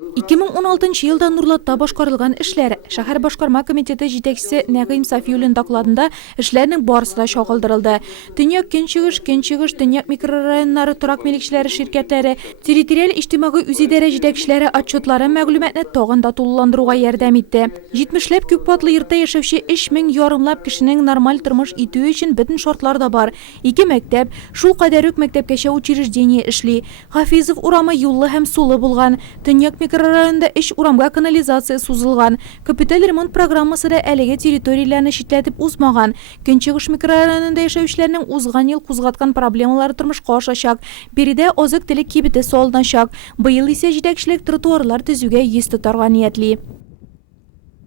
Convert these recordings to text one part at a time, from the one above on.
2016 елда Нурлатта башкарылган эшләр. Шәһәр башкарма комитеты җитәкчесе Нәгыйм Сафиуллин докладында эшләрнең барысы да чагылдырылды. Төньяк Көнчыгыш, Төньяк микрорайоннары торак милекчеләре ширкәтләре, территориаль иҗтимагый үзидарә җитәкчеләре отчетлары мәгълүматны тагын да тулыландыруга ярдәм итте. 70ләп күп катлы йортта яшәүче 3000 ярымлап кешенең нормаль тормыш итү өчен бөтен шартлар да бар. 2 мәктәп, шул кадәр үк мәктәпкәчә учреждение эшли. Хафизов урамы юллы һәм сулы булган. Төньяк микрорайонда 3 урамга канализация сузылган. Капиталь ремонт программасы да әлеге территорияләрне читләтеп узмаган. Көнчыгыш микрорайонында яшәүчеләрнең узган ел кузгаткан проблемалары тормышка ашачак. Биредә азык-төлек кибете салыначак. Быел исә җитәкчелек тротуарлар төзүгә йөз тотарга ниятли.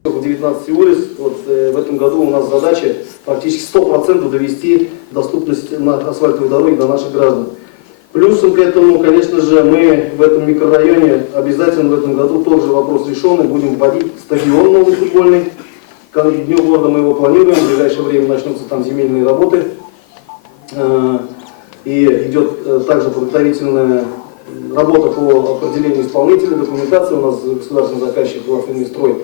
В 19 улиц в этом году у нас задача практически 100% довести доступность на асфальтовой дороге до наших граждан. Плюсом к этому, конечно же, мы в этом микрорайоне обязательно в этом году тоже вопрос решенный. Будем вводить стадион новый футбольный. К Дню города мы его планируем. В ближайшее время начнутся там земельные работы. И идет также подготовительная работа по определению исполнителя, документации. У нас государственный заказчик «Латвийстрой».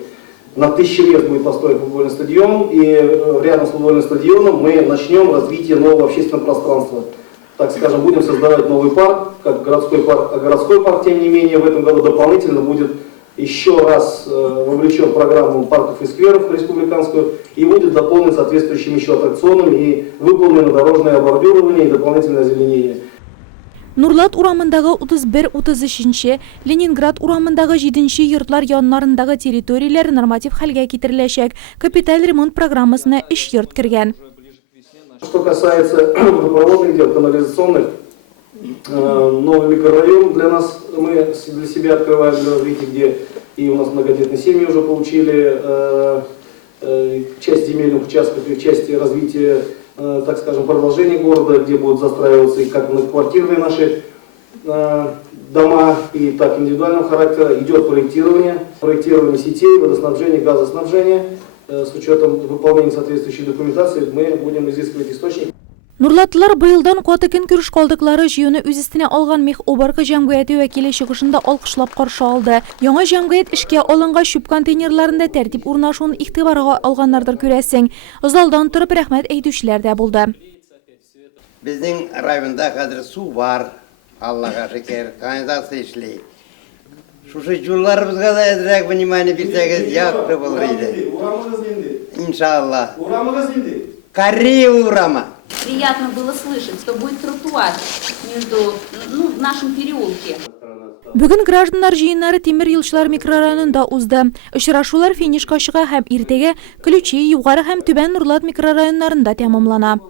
На 1000 мест будет построен футбольный стадион. И рядом с футбольным стадионом мы начнем развитие нового общественного пространства. Так скажем, будем создавать новый парк, как городской парк, а городской парк, тем не менее, в этом году дополнительно будет еще раз вовлечен в программу парков и скверов республиканскую и будет дополнен соответствующими еще аттракционами и выполнено дорожное бордюрование и дополнительное озеленение. Нурлат урамындагы 31-33, Ленинград урамындагы 7 йортлар яннарындагы территорияләр норматив хәлгә китереләчәк. Капиталь ремонт программасына 3 йорт кергән. Что касается водопроводных дел, канализационных, новый микрорайон для нас, мы для себя открываем для развития, где и у нас многодетные семьи уже получили часть земельных участков и части развития, так скажем, продолжения города, где будут застраиваться и как многоквартирные наши дома, и так индивидуального характера. Идет проектирование сетей, водоснабжения, газоснабжения. С учетом выполнения соответствующей документации мы будем изыскивать источник. Нурлатлар быелдан катыкын күреш калдыклары җыюны үз өстенә алган Мех Обаркы җәмгыяте вәкиле чыгышында алкышлап каршы алды. Яңа җәмгыять эшкә алынган шүп контейнерларында тәртип урнашуын игътибарга алганнардыр күрәсең. Залдан торып рәхмәт әйтүчеләр дә булды. Безнең районда хәзер су бар. Аллага шөкер, канализация эшли. Шушы юлларыбызга да әзрәк внимание бирсәгез яхшы булыр иде. Урамыгыз нинди? Иншалла. Урамыгыз нинди? Корея урама. Приятно было слышать, что будет тротуар между, в нашем переулке. Бүген гражданнар җыеннары Тимер юлчылар микрорайонында узды. Очрашулар финишка чыга һәм иртәгә Ключи, Югары һәм Түбән Нурлат микрорайоннарында тәмамлана.